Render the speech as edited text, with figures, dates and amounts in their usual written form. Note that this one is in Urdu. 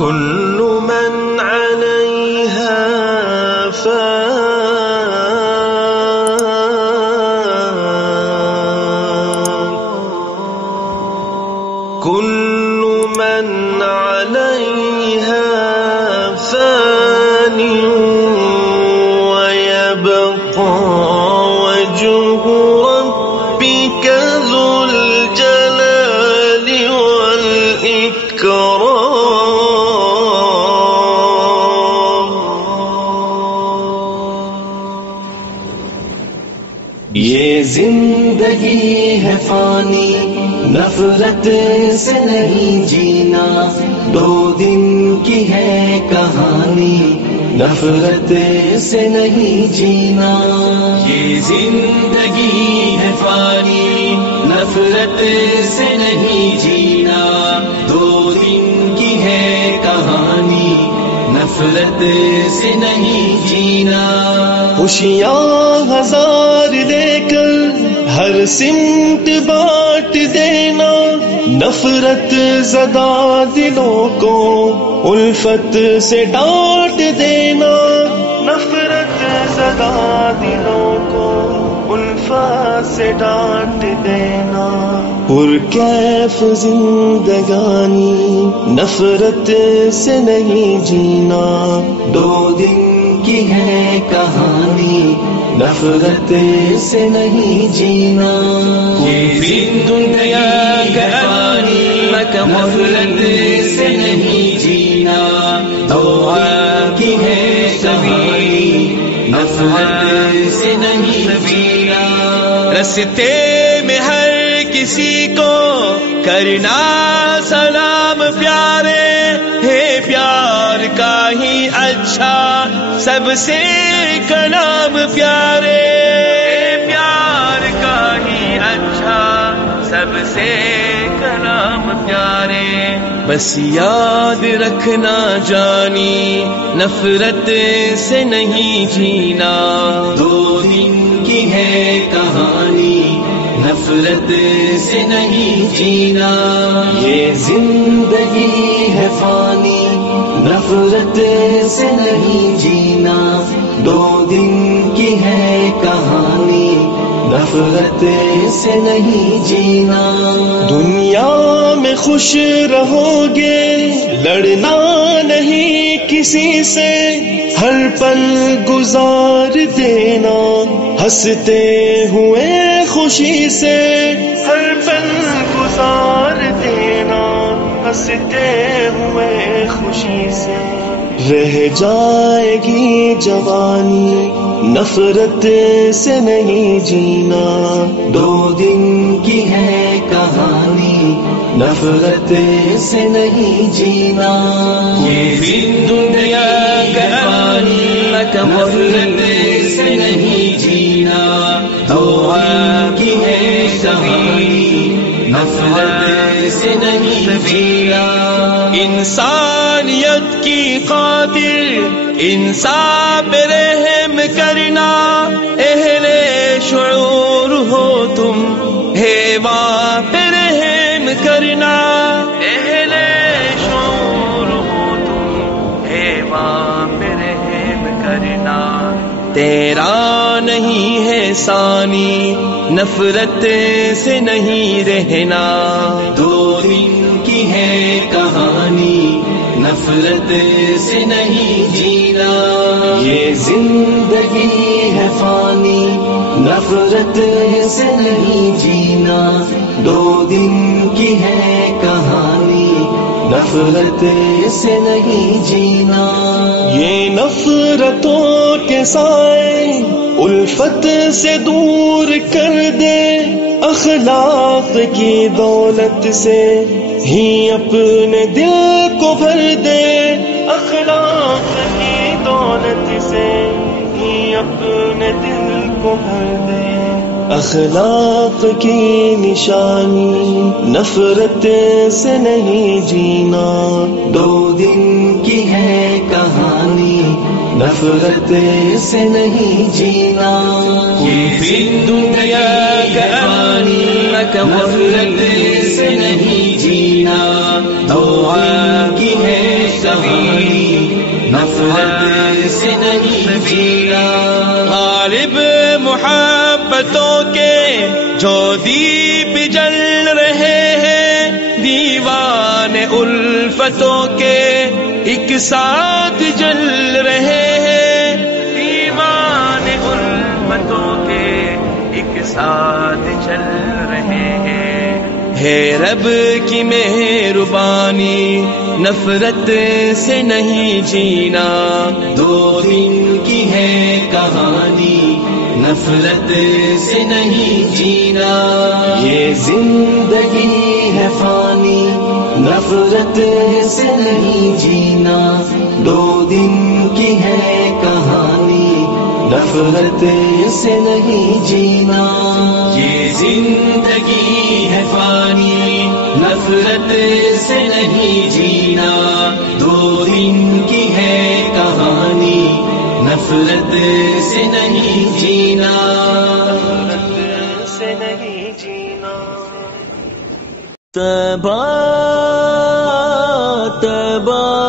كل من عليها فان كل من عليها فان ويبقى وجه ربك ذو الجلال والإكرام. یہ زندگی ہے فانی، نفرت سے نہیں جینا، 2 دن کی ہے کہانی، نفرت سے نہیں جینا. یہ زندگی ہے فانی، نفرت سے نہیں جینا، 2 دن کی ہے کہانی، نفرت سے نہیں جینا. خوشیاں ہزار لے کر ہر سمت بانٹ دینا، نفرت زدہ دلوں کو الفت سے ڈانٹ دینا، نفرت زدہ دلوں کو الفت سے ڈانٹ دینا. پرکیف زندگانی، نفرت سے نہیں جینا، 2 دن کی ہے کہانی، نفرت سے نہیں جینا. یہ دنیا کا پانی، نفرت سے نہیں جینا، دعا کی ہے کہانی، نفرت سے نہیں جینا. رستے میں ہر کسی کو کرنا سلام پیارے، ہے پیار کا ہی اچھا سب سے کلام پیارے، پیار کا ہی اچھا سب سے کلام پیارے. بس یاد رکھنا جانی، نفرت سے نہیں جینا، 2 دن کی ہے کہانی، نفرت سے نہیں جینا. یہ زندگی ہے فانی، نفرت سے نہیں جینا، 2 دن کی ہے کہانی، نفرت سے نہیں جینا. دنیا میں خوش رہو گے، لڑنا نہیں کسی سے، ہر پل گزار دینا ہنستے ہوئے خوشی سے، ہر پل گزار دینا ہنستے ہوئے خوشی سے. رہ جائے گی جوانی، نفرت سے نہیں جینا، 2 دن کی ہے کہانی، نفرت سے نہیں جینا. یہ دنیا کا پانی، نفرت سے نہیں جینا، دعا کی ہے کہانی، نفرت سے نہیں جینا. انسانیت کی خاطر انسان پہ رحم کرنا، اہل شعور ہو تم، حیوان پہ رحم کرنا، اہل شعور ہو تم، حیوان پہ رحم کرنا. تیرا نہیں ہے ثانی، نفرت سے نہیں رہنا، 2 دن کی ہے کہانی، نفرت سے نہیں جینا. یہ زندگی ہے فانی، نفرت سے نہیں جینا، 2 دن کی ہے کہانی، نفرت سے نہیں جینا. یہ نفرتوں کے سائے الفت سے دور کر دے، اخلاق کی دولت سے ہی اپنے دل کو بھر دے، اخلاق کی دولت سے ہی اپنے دل کو بھر دے. اخلاق کی نشانی، نفرت سے نہیں جینا، 2 دن کی ہے کہانی، نفرت سے نہیں جینا. یہ دنیا کا پانی، نفرت سے نہیں جینا، دعا کی ہے کہانی نفرت سے نہیں جینا. غالب محبتوں کے جو دیپ جل رہے ہیں، دیوان الفتوں کے ایک ساتھ جل رہے ہیں، دیوان الفتوں کے ایک ساتھ چل رہے ہیں. ہے رب کی مہربانی نفرت سے نہیں جینا. دو دن کی ہے کہانی نفرت سے نہیں جینا. یہ زندگی ہے فانی نفرت سے نہیں جینا. دو دن کی ہے کہانی نفرت سے نہیں جینا. یہ زندگی ہے فانی نفرت سے نہیں جینا. دو دن کی ہے کہانی نفرت سے نہیں جینا. نفرت سے نہیں جینا. تبا تبا